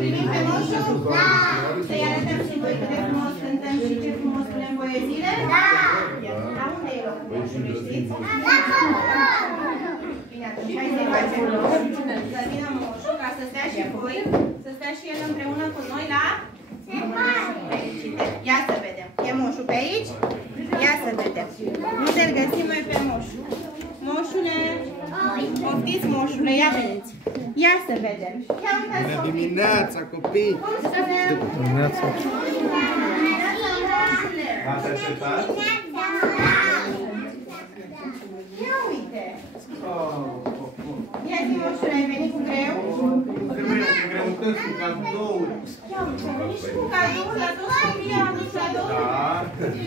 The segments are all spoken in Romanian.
primim pe moșul? Da! Să-i arătăm și voi cât de frumos cântăm și ce frumos spunem poeziile? Da! Dar unde e locul moșului, știți? Bine, atunci hai să-i facem loc. Să vină moșul ca să stea și voi, să stea și el împreună cu noi la... Ia să vedem. E moșul pe aici? Ia să vedem. Unde-l găsim noi pe moșul? Moșule, poftiți moșule, ia veniți. Ia să vedem. Bună dimineața, copii! Bună dimineața! V-ați așteptat? Ia uite! Ia zi, moșule, ai venit cu greu? Greutăți cu cadouri. Ia uite, ai venit și cu cadouri, la toți copiii au adus cadouri?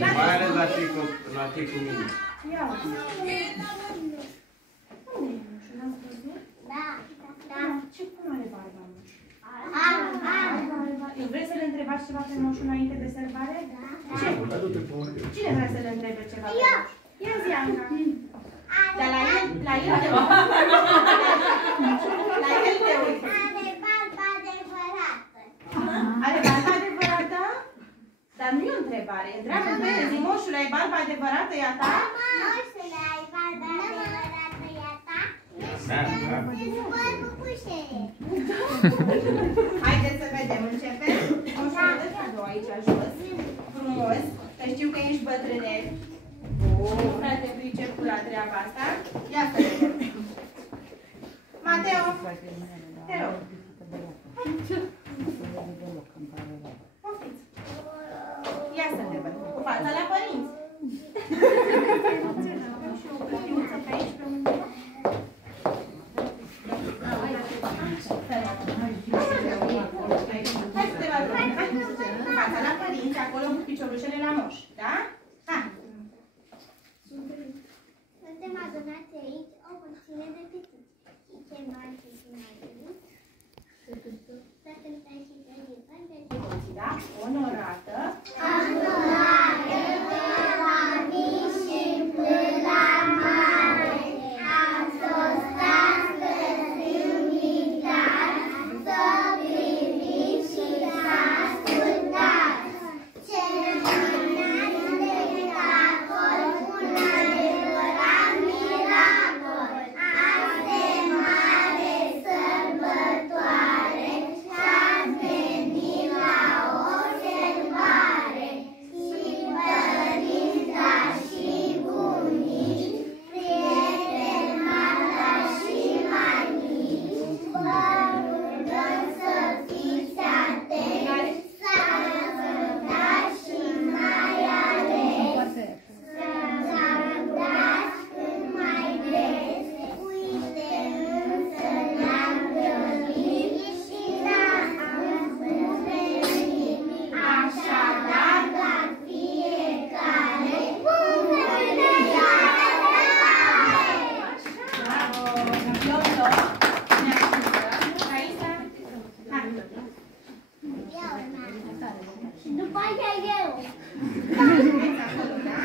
Da, mai ales la cei cu mine. Ia uite. Unde e moșul? L-ați văzut? Da. Ce cum are barba moșul? Vreți să-l întrebați ceva pe moșul înainte de sărbare? Da. Cine vrea să-l întrebe ceva pe moșul? Ia zi, Anca. Dar la el te uiți. La el te uiți. Are barba adevărată. Are barba adevărată? Dar nu e o întrebare. E întreabă pe el. Zi, moșule, ai barba adevărată, e a ta? Moșule, ai barba adevărată, e a ta? Haideți să vedem. Începem? Moșule, dă cadou aici jos. Frumos. Că știu că ești bătrânel. Nu prea te pricep la treaba asta. Ia să vedem. Mateo, te rog. Poftiți. Ia să te văd. Cu fața la părinți. Avem și o cătiuță pe aici, pe unde. Hai să te vadă. Cu fața la părinți, acolo cu piciorușele la moș. Da? Hai. Suntem adunați aici o mulțime de pisici. Și ce mari și ce mai mici. Să cântăm și să cântăm. Da? Onorată. Onorare de la mici și până la mare. Am fost astăzi invitați să priviți și să ascultați. Ce minunat spectacol, un adevărat miracol. Azi de mare sărbătoare și-ați venit la observare. Și părinți, dar și bunici, prieteni mari, dar și mai mici, vă rugăm să fiți atenți, să ascultați și mai ales să ascultați cât mai des. Uite însă ne-am grăbit și n-am venit. Așadar, la fiecare cuvântătoare. Bravo! Loto! Ne ajutăm. Raisa? Hai! Și după aceea eu. Vedeți acolo, da?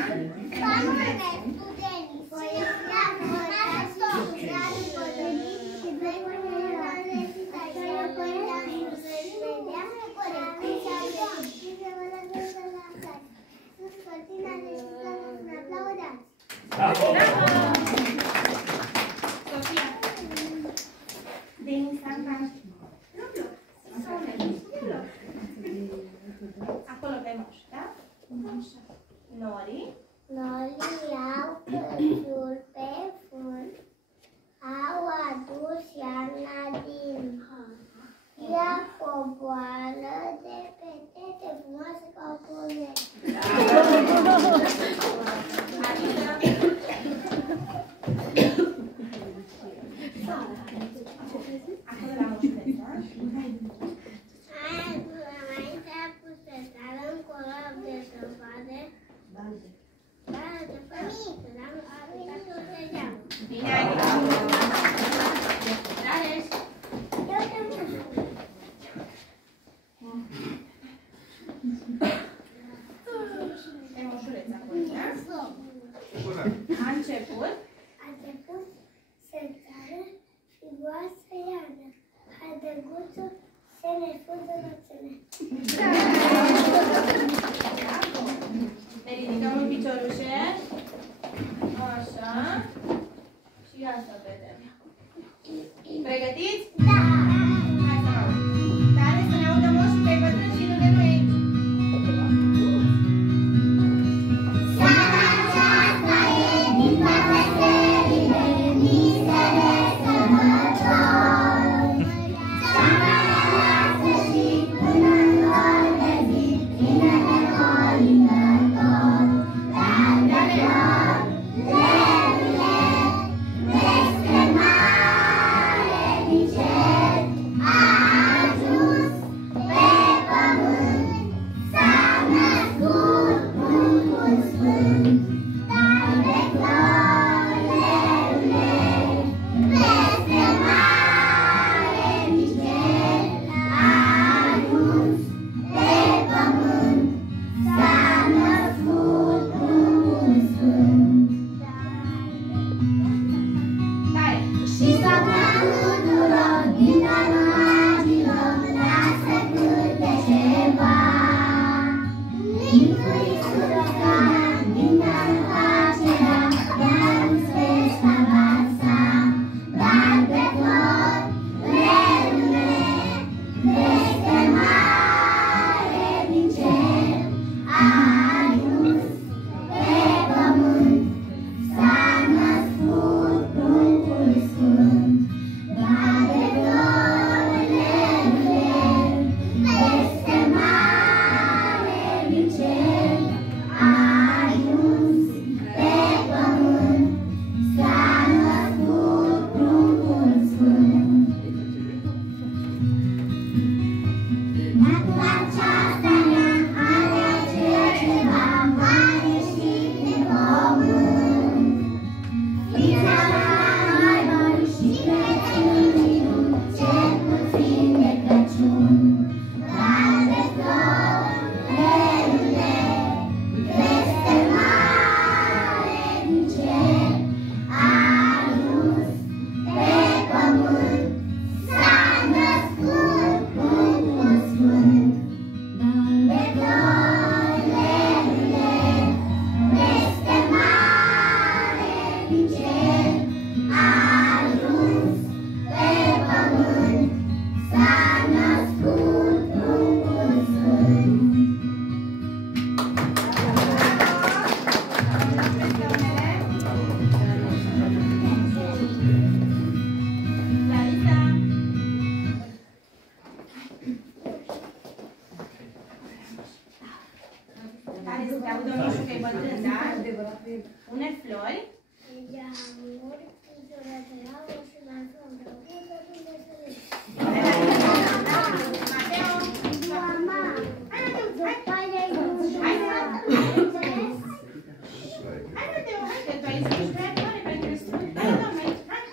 Sofia! Denis, Santa! Acolo pe moș, da? Așa. Nori. Norii au căzut pe fund, au adus iarna din ea coboară de petete frumoase ca o pune. Acolo la moșuleț, da? Înainte a pus pe scară în corab de zăpadă, scară de pămică, l-am aplicat o tăgeamă. Bine ai venit! Rareș! Eu te mână. E moșuleț acolo, da? A început. A început să țară și voia să iarnă. Hai de guță Să ne fundă nopțile. Ne ridicăm în piciorușe. Așa. Și ia să vedem. Pregătiți? Da! Hai să aud. Tare să ne audă moșul pe bătrân și nu de noi aici. Seara aceasta e din toate serile, misele sărbători. Cea mai aleasă și până în toate zi, plină de colindător. La dragă, lerule, peste mare din cer, a ajuns pe pământ, s-a născut Duhul Sfânt. Dar de flori, lerule, peste mare din cer, a ajuns pe pământ, s-a născut Duhul Sfânt. Tare. Și soacra tuturor dintre magilor, lasă câte ceva. Nici surăcarea, dintre înfacerea, iar nu spes avansa. Dar pe flori, lerule, peste mare din cer, a ajuns pe pământ, s-a născut Duhul Sfânt. Dar de flori, lerule, peste mare din cer, a ajuns pe pământ, s-a născut Duhul Sfânt. Dacă aceasta ne-a alege ceva, mare și nepomânt, fița mai mari și crețin minuni, cel puțin de Crăciun. Dar de flori, lerule, peste mare din cer, a ajuns pe pământ, s-a născut Duhul Sfânt. De flori, lerule, peste mare din cer, a ajuns pe pământ, s-a născut Duhul Sfânt. Larisa. Tare să te audă moșul pe bătrân, da? Pune flori. Geamuri, picioare de lavă și lansăm de udă Dumnezeu. Mateo. Mama, după aia Hai, Hai, Mateo, hai, că tu ai zis prea tare pentru Sfânt. Hai, doamne, hai.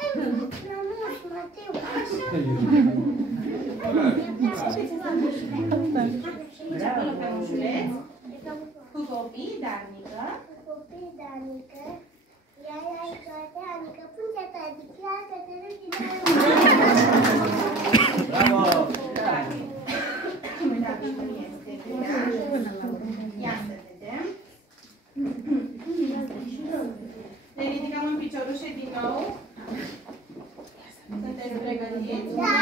Și acolo pe moșuleț, cu copii, darnică. Copii de anică, ea e toate anică, punte ta, diclează, te râdi de Bravo! Uitați cum este bine. Ia să vedem. Ne ridicăm în piciorușe din nou. Sunteți pregătiți? Da!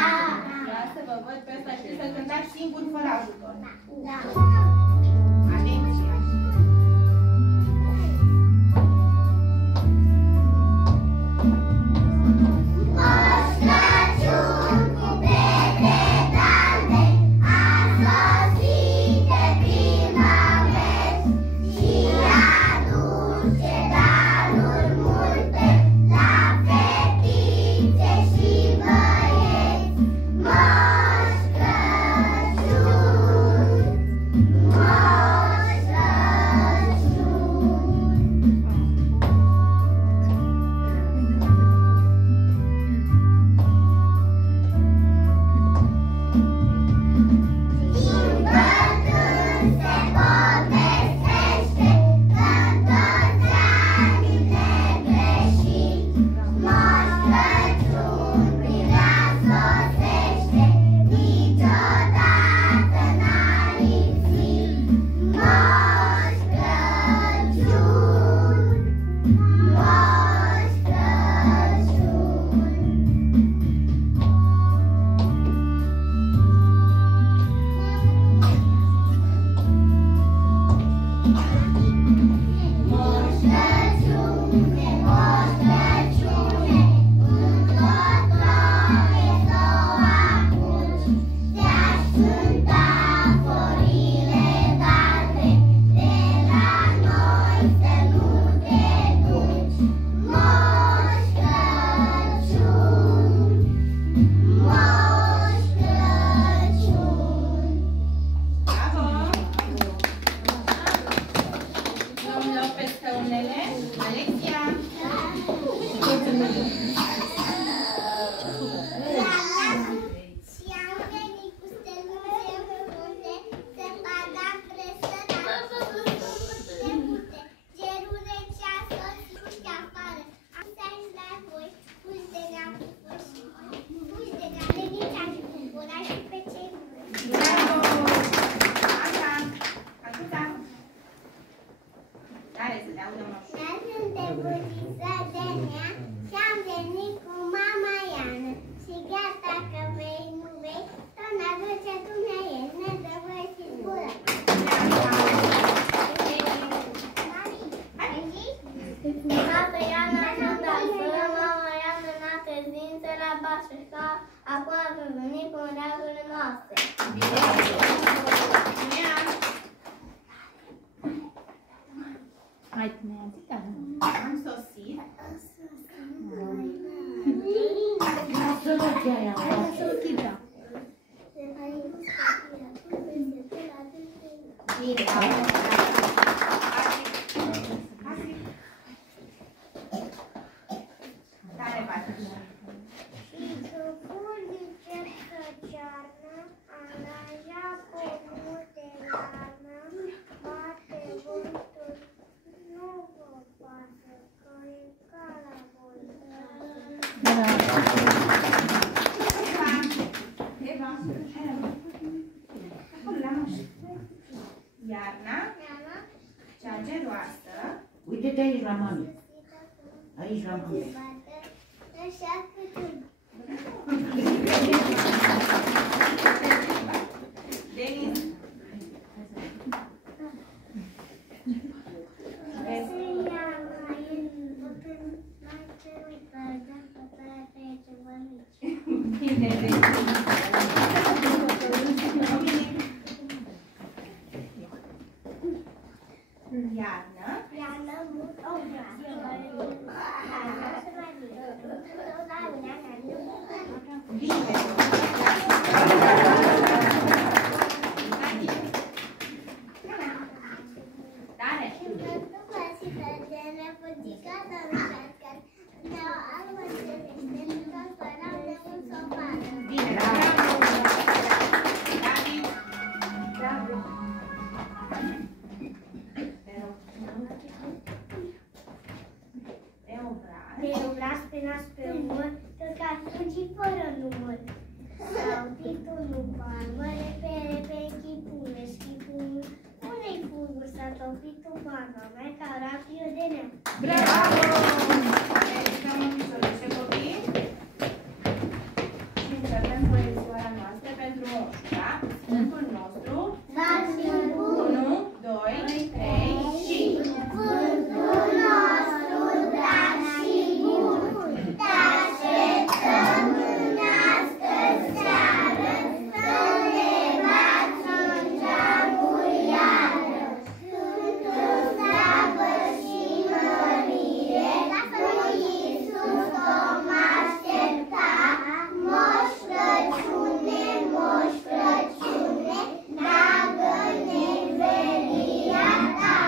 Ia să vă văd pe ăsta. Știți să cântați singur, fără ajutor. Da! Atenție! Moș Crăciun cu pete galbe, a sosit de primăveri și aduce daruri multe la fetițe și băieți. Moș Crăciun, frumoase. Bine. Julian. Hai, ne-a zis, da. Am sosit. Bine. Tare bate. Și trupul încep să cearnă, anaja pomul de iarnă, bate vântul, nu vă pasă, că e ca la Eva. Acolo la mașină. Iarna, cea geroasă. Uite-te aici la mami. Aici la mami. Așa că tu. Denis. Bine, Denis. Iarnă. Bine. Tare. Bine, bravo. David. Bravo. De obraz pe nas pe umăr, căcat fugii fără număr. Sau titul nu palmă, repere chipule, schipul. Unei fulgur s-a topit în barba mea ca rapiu de nea. Bravo! Ridicăm în piciorușe, copii. Și începem poezioara noastră pentru moșu, da? Cuvântul nostru. 1, 2, 3 și... Cuvântul nostru drag și bun, te așteptăm în astăzi seară, să ne bați în geamuri iară. Cântăm slavă și mărire, cu Iisus vom aștepta. Moș Crăciune, Moș Crăciune, dragă-ne velia ta.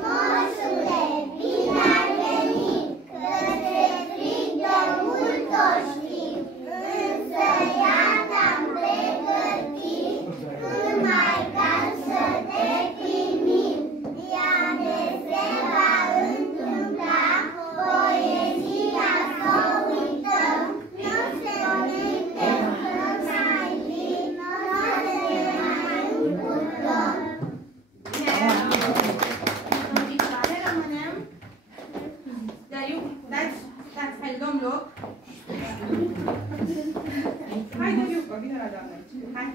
Moșule, bine ai venit, că te strig de mult o știm, însă iată am pregătit, când mai calm să te primim. Ea de se va întâmpla, poezia să uităm, nu se uităm că mai bine, nu se mai încurcăm. În picioare rămânem. Dariu, dați, hai, luăm loc. Hai, Dariu, că vine la doamnă. Hai.